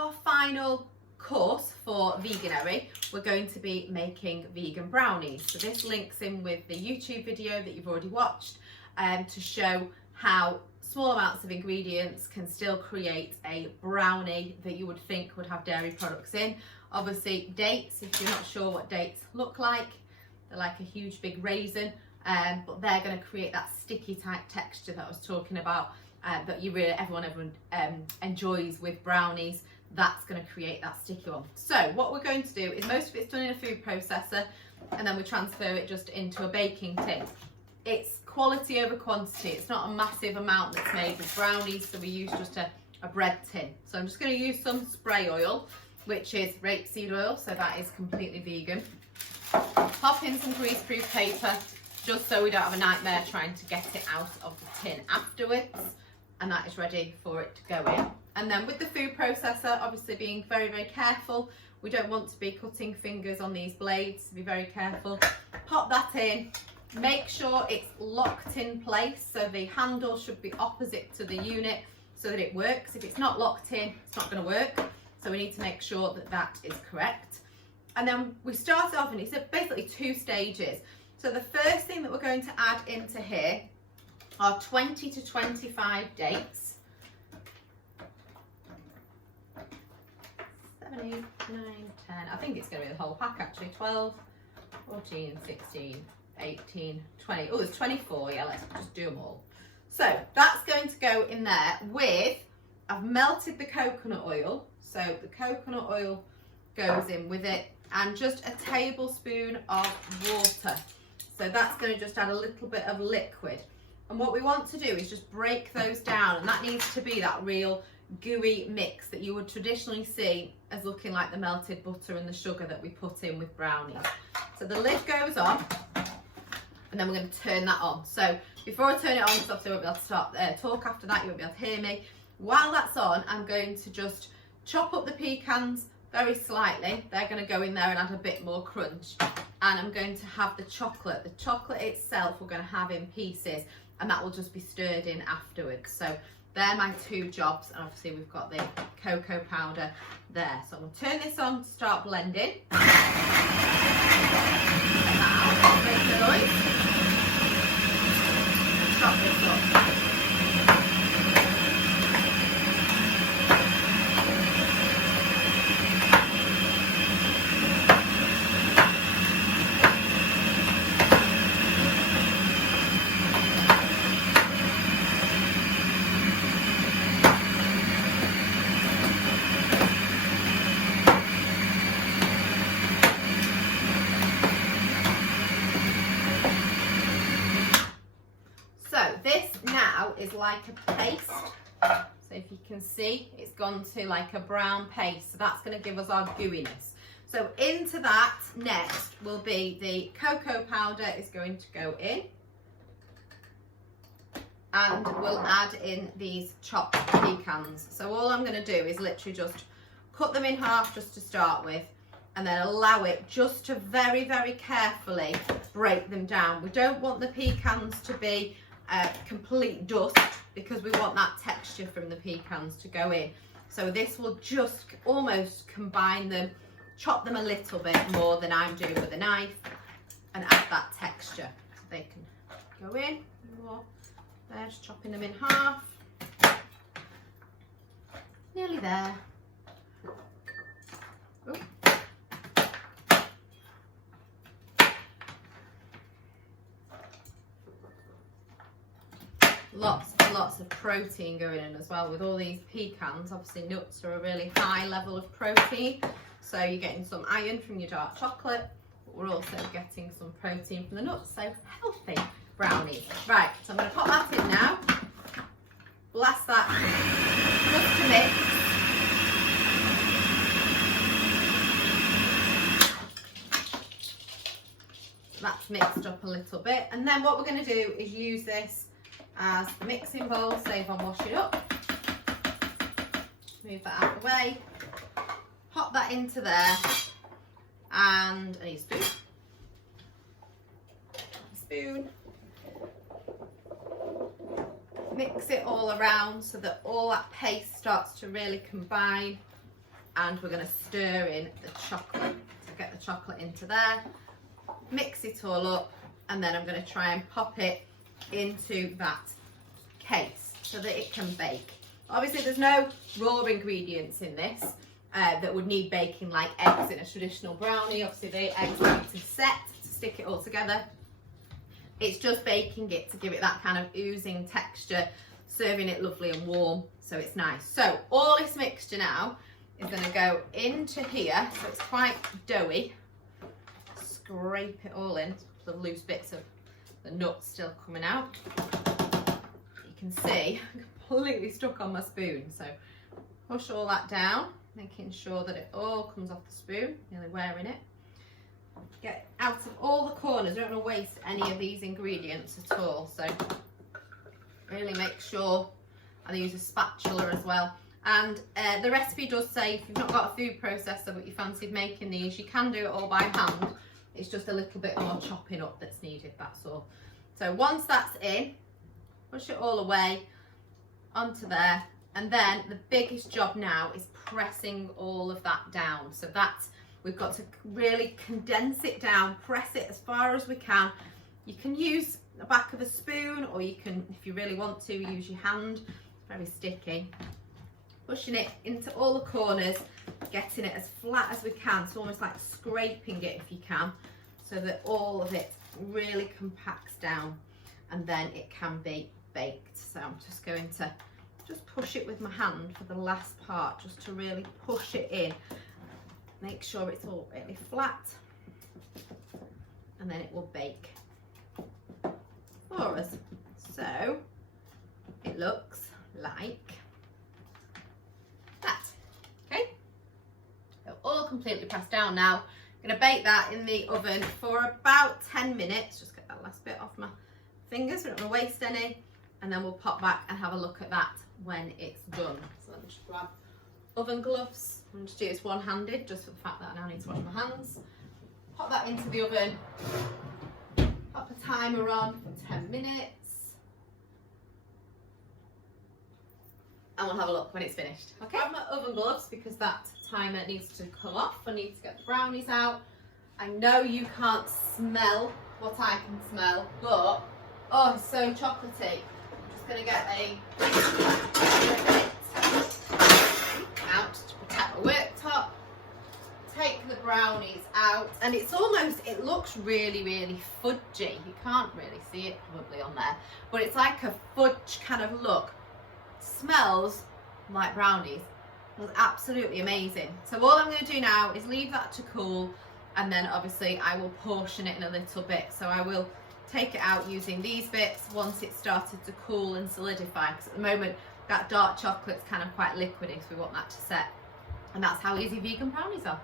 our final course for Veganuary, we're going to be making vegan brownies. So this links in with the YouTube video that you've already watched to show how small amounts of ingredients can still create a brownie that you would think would have dairy products in. Obviously dates, if you're not sure what dates look like, they're like a huge big raisin, but they're going to create that sticky type texture that I was talking about that everyone enjoys with brownies. That's going to create that sticky one. So what we're going to do is most of it's done in a food processor, and then we transfer it just into a baking tin. It's quality over quantity. It's not a massive amount that's made with brownies, so we use just a bread tin. So I'm just going to use some spray oil, which is rapeseed oil, so that is completely vegan. Pop in some greaseproof paper, just so we don't have a nightmare trying to get it out of the tin afterwards. And that is ready for it to go in. And then with the food processor, obviously being very, very careful. We don't want to be cutting fingers on these blades, be very careful. Pop that in, make sure it's locked in place. So the handle should be opposite to the unit so that it works. If it's not locked in, it's not gonna work. So we need to make sure that that is correct. And then we start off, and it's basically 2 stages. So the first thing that we're going to add into here are 20 to 25 dates. 7, 8, 9, 10. I think it's going to be the whole pack actually. 12, 14, 16, 18, 20. Oh, there's 24. Yeah, let's just do them all. So that's going to go in there with, I've melted the coconut oil. So the coconut oil goes in with it, and just a tablespoon of water. So that's going to just add a little bit of liquid. And what we want to do is just break those down, and that needs to be that real gooey mix that you would traditionally see as looking like the melted butter and the sugar that we put in with brownies. So the lid goes on, and then we're going to turn that on. So before I turn it on, because obviously I won't be able to start talk after that, you won't be able to hear me. While that's on, I'm going to just chop up the pecans very slightly. They're going to go in there and add a bit more crunch. And I'm going to have the chocolate. The chocolate itself we're going to have in pieces, and that will just be stirred in afterwards. So they're my 2 jobs, and obviously we've got the cocoa powder there. So I'm going to turn this on to start blending. Take that out, make the noise. Chop this up. Is like a paste. So if you can see, it's gone to like a brown paste. So that's going to give us our gooiness. So into that next will be the cocoa powder is going to go in. And we'll add in these chopped pecans. So all I'm going to do is literally just cut them in half just to start with, and then allow it just to very, very carefully break them down. We don't want the pecans to be complete dust, because we want that texture from the pecans to go in. So this will just almost combine them, chop them a little bit more than I'm doing with a knife, and add that texture. So they can go in more. There, just chopping them in half. Nearly there. Ooh. Lots of protein going in as well with all these pecans. Obviously nuts are a really high level of protein, so you're getting some iron from your dark chocolate, but we're also getting some protein from the nuts, so healthy brownies. Right, so I'm going to pop that in now, blast that just to mix. That's mixed up a little bit, and then what we're going to do is use this as the mixing bowl, save on washing up. Move that out of the way, pop that into there, and I need a spoon. Mix it all around so that all that paste starts to really combine. and we're going to stir in the chocolate. So get the chocolate into there, mix it all up, and then I'm going to try and pop it into that case so that it can bake. Obviously there's no raw ingredients in this that would need baking, like eggs in a traditional brownie. Obviously the eggs need to set to stick it all together. It's just baking it to give it that kind of oozing texture, serving it lovely and warm so it's nice. So all this mixture now is going to go into here, so it's quite doughy. Scrape it all in, the loose bits of the nuts still coming out. You can see I'm completely stuck on my spoon, so push all that down, making sure that it all comes off the spoon, nearly wearing it. Get out of all the corners, don't want to waste any of these ingredients at all, so really make sure. I use a spatula as well. And the recipe does say if you've not got a food processor but you fancied making these, you can do it all by hand. It's just a little bit more chopping up that's needed, that's all. So once that's in, push it all away onto there. And then the biggest job now is pressing all of that down. So that's, we've got to really condense it down, press it as far as we can. You can use the back of a spoon, or you can, if you really want to, use your hand. It's very sticky. Pushing it into all the corners, getting it as flat as we can, so almost like scraping it if you can, so that all of it really compacts down, and then it can be baked. So I'm just going to just push it with my hand for the last part, just to really push it in, make sure it's all really flat, and then it will bake for us. So it looks like that. Okay, so all completely pressed down now. I'm going to bake that in the oven for about 10 minutes. Just get that last bit off my fingers, we don't want to waste any, and then we'll pop back and have a look at that when it's done. So let me just grab oven gloves and just do this one-handed, just for the fact that I now need to wash my hands. Pop that into the oven, pop a timer on for 10 minutes, and we'll have a look when it's finished. Okay, I have my oven gloves because that timer needs to come off. I need to get the brownies out. I know you can't smell what I can smell, but oh, it's so chocolatey. I'm just going to get a out to protect my worktop. Take the brownies out, and it's almost, it looks really, really fudgy. You can't really see it probably on there, but it's like a fudge kind of look. Smells like brownies. It was absolutely amazing. So all I'm going to do now is leave that to cool, and then obviously I will portion it in a little bit. So I will take it out using these bits once it's started to cool and solidify, because at the moment that dark chocolate's kind of quite liquidy, so we want that to set. And that's how easy vegan brownies are.